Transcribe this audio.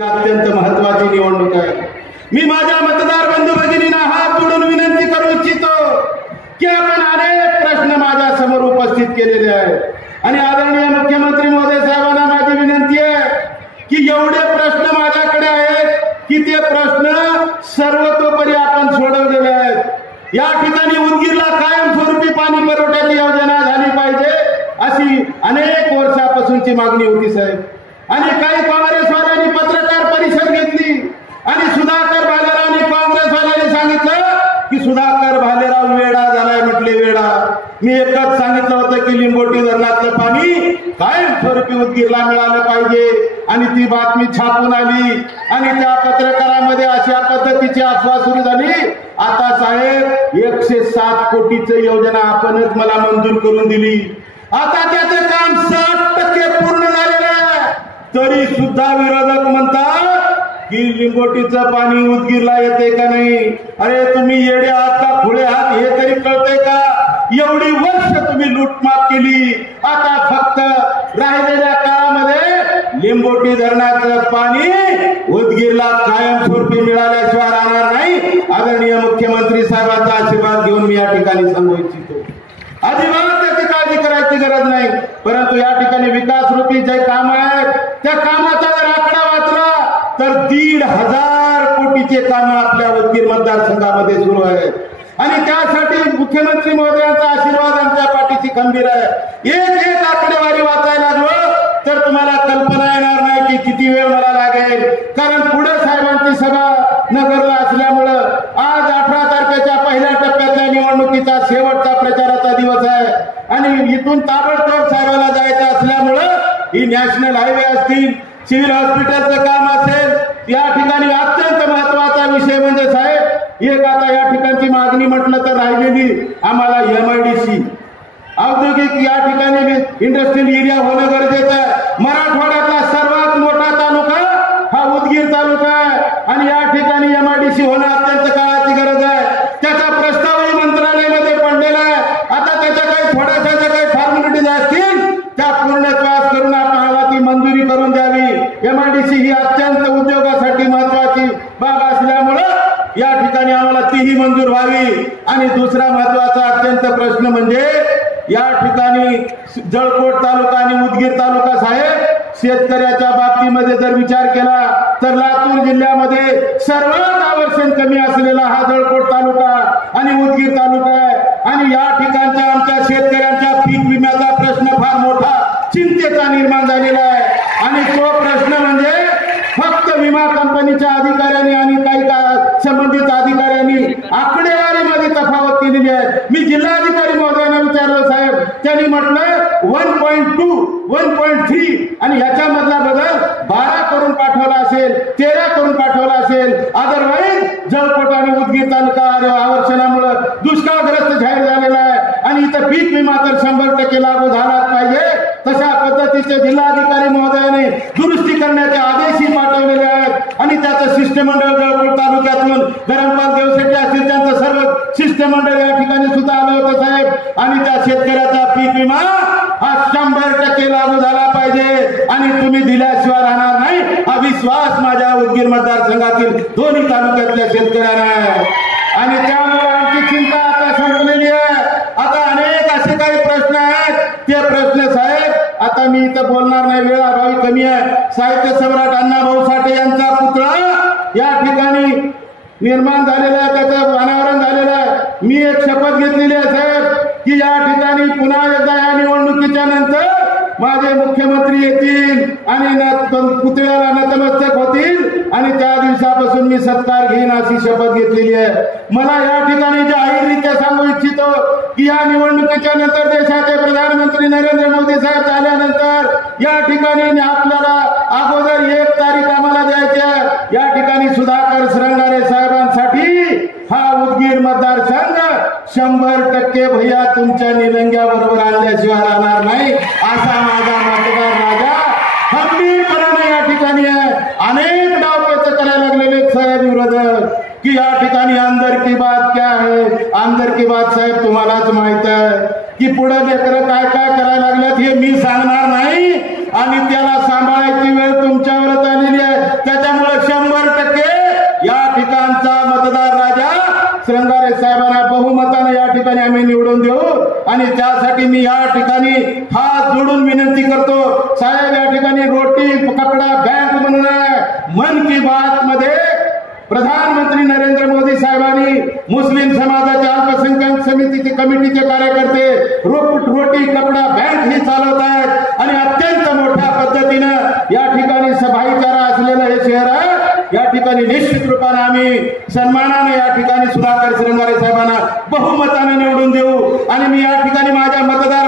अत्यंत महत्वाची निवडणूक आहे। मी माझ्या मतदार बंधू भगिनींना हात जोडून विनंती करू इच्छितो की आपण अनेक प्रश्न माझ्या समोर उपस्थित केलेले आहेत आणि आदरणीय मुख्यमंत्री महोदय साहेबांना माझी विनंती आहे की एवढे प्रश्न माझ्याकडे आहेत की ते प्रश्न सर्वतोपरी आपण सोडवलेले आहेत। या ठिकाणी उदगीरला कायमस्वरूपी पाणी पुरवठ्याची योजना झाली पाहिजे अशी अनेक वर्षापासूनची मागणी होती साहेब। आणि काही काँग्रेसवाल्यांनी पत्रकार परिषद घेतली आणि सुधाकर भालेरावांनी काँग्रेसवाल्यांनी सांगितलं की सुधाकर भालेराव वेडा झालाय। म्हटले वेडा? मी एकच सांगितलं होतं की लिंबोटी धरणातलं पाणी कायमस्वरूपी उदगीरला मिळालं पाहिजे आणि ती बातमी छापून आली आणि त्या पत्रकारांमध्ये अशा पद्धतीची अफवा सुरू झाली। आता साहेब 107 कोटीची योजना आपणच मला मंजूर करून दिली। आता त्याचं काम 60% पूर्ण झालेलं आहे, तरी सुद्धा विरोधक म्हणतात की लिंबोटीचं पाणी उदगीरला येते का नाही? अरे तुम्ही येडे आहात का खुळे आहात हे तरी कळते का? एवढी वर्ष तुम्ही लूटमाप केली, आता फक्त राहिलेल्या काळामध्ये लिंबोटी धरणाचं पाणी उदगीरला कायमस्वरूपी मिळाल्याशिवाय राहणार नाही। आदरणीय मुख्यमंत्री साहेबांचा आशीर्वाद घेऊन मी या ठिकाणी सांगू इच्छितो, अजिबात त्याची काळजी करायची गरज नाही। परंतु या ठिकाणी विकास रूपी जे काम आहेत त्या कामाचा जर आकडा वाचला तर 1,500 कोटीचे काम आपल्या उदगीर मतदारसंघामध्ये सुरू आहेत आणि त्यासाठी मुख्यमंत्री महोदयांचा आशीर्वाद आमच्या पाठीशी खंबीर आहे। एक आकडेवारी वाचायला लागलो तर तुम्हाला कल्पना येणार नाही की किती वेळ मला लागेल, कारण पुढे साहेबांची सभा नगरला असल्यामुळं आज 18 तारखेच्या पहिल्या टप्प्यातल्या निवडणुकीचा शेवटचा प्रचाराचा दिवस आहे आणि इथून ताबडतोब साहेबाला जायचं असल्यामुळं ही नॅशनल हायवे असतील, सिव्हिल हॉस्पिटलचं काम असेल, या ठिकाणी अत्यंत महत्वाचा विषय म्हणजे साहेब एक आता या ठिकाणची मागणी म्हटलं तर राहिलेली आम्हाला MIDC औद्योगिक या ठिकाणी इंडस्ट्रियल एरिया होणं गरजेचं आहे। मराठवाड्यातला सर्वात मोठा तालुका हा उदगीर तालुका आहे आणि या ठिकाणी MIDC होणं अत्यंत काळाची गरज आहे। त्याचा प्रस्तावही मंत्रालयामध्ये पडलेला आहे। आता त्याच्या काही थोड्याशा ज्या काही फॉर्मॅलिटीज असतील त्या पूर्णत्वास करून आम्हाला ती मंजुरी करून द्यावी। MIDC ही अत्यंत उद्योगासाठी महत्वाची बाब असल्यामुळं या ठिकाणी आम्हाला तीही मंजूर व्हावी। आणि दुसरा महत्वाचा अत्यंत प्रश्न म्हणजे या ठिकाणी जळकोट तालुका आणि उदगीर तालुका साहेब शेतकऱ्याच्या बाबतीमध्ये जर विचार केला तर लातूर जिल्ह्यामध्ये सर्वात आवर्षण कमी असलेला हा जळकोट तालुका आणि उदगीर तालुका आहे आणि या ठिकाणच्या आमच्या शेतकऱ्यांच्या पीक विम्याचा प्रश्न फार मोठा चिंतेचा निर्माण झालेला आहे आणि तो प्रश्न म्हणजे फक्त विमा कंपनीच्या अधिकाऱ्यांनी आणि काही संबंधित अधिकाऱ्यांनी आकडेवारीमध्ये तफावत केलेली आहे। मी जिल्हाधिकारी महोदयांना विचारलं साहेब, त्यांनी म्हटलं 1.2 1.3 आणि ह्याच्यामधला बदल 12 करून पाठवला असेल, 13 करून पाठवला असेल। अदरवाईज जळकोट आणि उदगीर तालुका आवर्षणामुळे दुष्काळग्रस्त जाहीर झालेला आहे आणि इथं पीक विमा तर 100% लागू झालाच पाहिजे। तशा पद्धतीचे जिल्हाधिकारी महोदयाने दुरुस्ती करण्याचे आदेशही पाठवलेले आहेत आणि त्याचं शिष्टमंडळ जळकोट तालुक्यातून धरमपाल देवशेट्टी असतील त्यांचं सर्व शिष्टमंडळ या ठिकाणी सुद्धा आलं होतं साहेब आणि त्या शेतकऱ्याचा पीक विमा हा 100% लागू झाला पाहिजे आणि तुम्ही दिल्याशिवाय राहणार नाही हा विश्वास माझ्या उदगीर मतदारसंघातील दोन्ही तालुक्यातल्या शेतकऱ्यांना आहे आणि त्यामुळे आमची चिंता आता संपलेली आहे। आता अनेक असे काही प्रश्न आहेत, ते प्रश्न साहेब आता मी इथं बोलणार नाही, वेळाभावी कमी आहे। साहित्य सम्राट अण्णाभाऊ साठे यांचा पुतळा या ठिकाणी निर्माण झालेला आहे, त्याचं अनावरण झालेलं आहे। मी एक शपथ घेतलेली आहे साहेब की या ठिकाणी पुन्हा एकदा या निवडणुकीच्या नंतर माझे मुख्यमंत्री येतील आणि पुतळ्याला नतमस्तक होतील आणि त्या दिवसापासून मी सत्कार घेईन अशी शपथ घेतलेली आहे। मला या ठिकाणी जाहीररित्या सांगू इच्छितो की या निवडणुकीच्या नंतर देशाचे प्रधानमंत्री नरेंद्र मोदी साहेब झाल्यानंतर या ठिकाणी आपल्याला अगोदर 1 तारीख आम्हाला द्यायची आहे। या ठिकाणी सुधाकर श्रंगारे साहेबांसाठी हा उदगीर मतदारसंघ 100% भैया तुमच्या निलंग्याबरोबर आणल्याशिवाय राहणार नाही असा माझा मतदार राजा खंबीरपणाने या ठिकाणी आहे। अनेक डावपेच करायला लागलेले साहेब विरोधक की या ठिकाणी अंदर की बात क्या है, अंदर की बात साहेब तुम्हालाच माहित आहे की पुढे लेकरं काय काय करायला लागल्यात हे मी सांगणार नाही आणि त्याला सांभाळायची वेळ तुमच्यावरच आलेली आहे। त्याच्या श्रंगारे साहेबांना बहुमताने या ठिकाणी आम्ही निवडून देऊ आणि त्यासाठी मी या ठिकाणी हात जोडून विनंती करतो साहेब, या ठिकाणी रोटी कपडा बँक म्हणून मन की बात मध्ये प्रधानमंत्री नरेंद्र मोदी साहेबांनी मुस्लिम समाजाच्या अल्पसंख्याक समितीचे कमिटीचे कार्यकर्ते रोटी कपडा बँक ही चालवत आहेत आणि अत्यंत मोठ्या पद्धतीनं या ठिकाणी भाईचारा असलेलं हे शहर आहे। या ठिकाणी निश्चित रूपाने आम्ही सन्मानाने या ठिकाणी सुधाकर श्रंगारे साहेबांना बहुमताने निवडून देऊ आणि मी या ठिकाणी माझ्या मतदार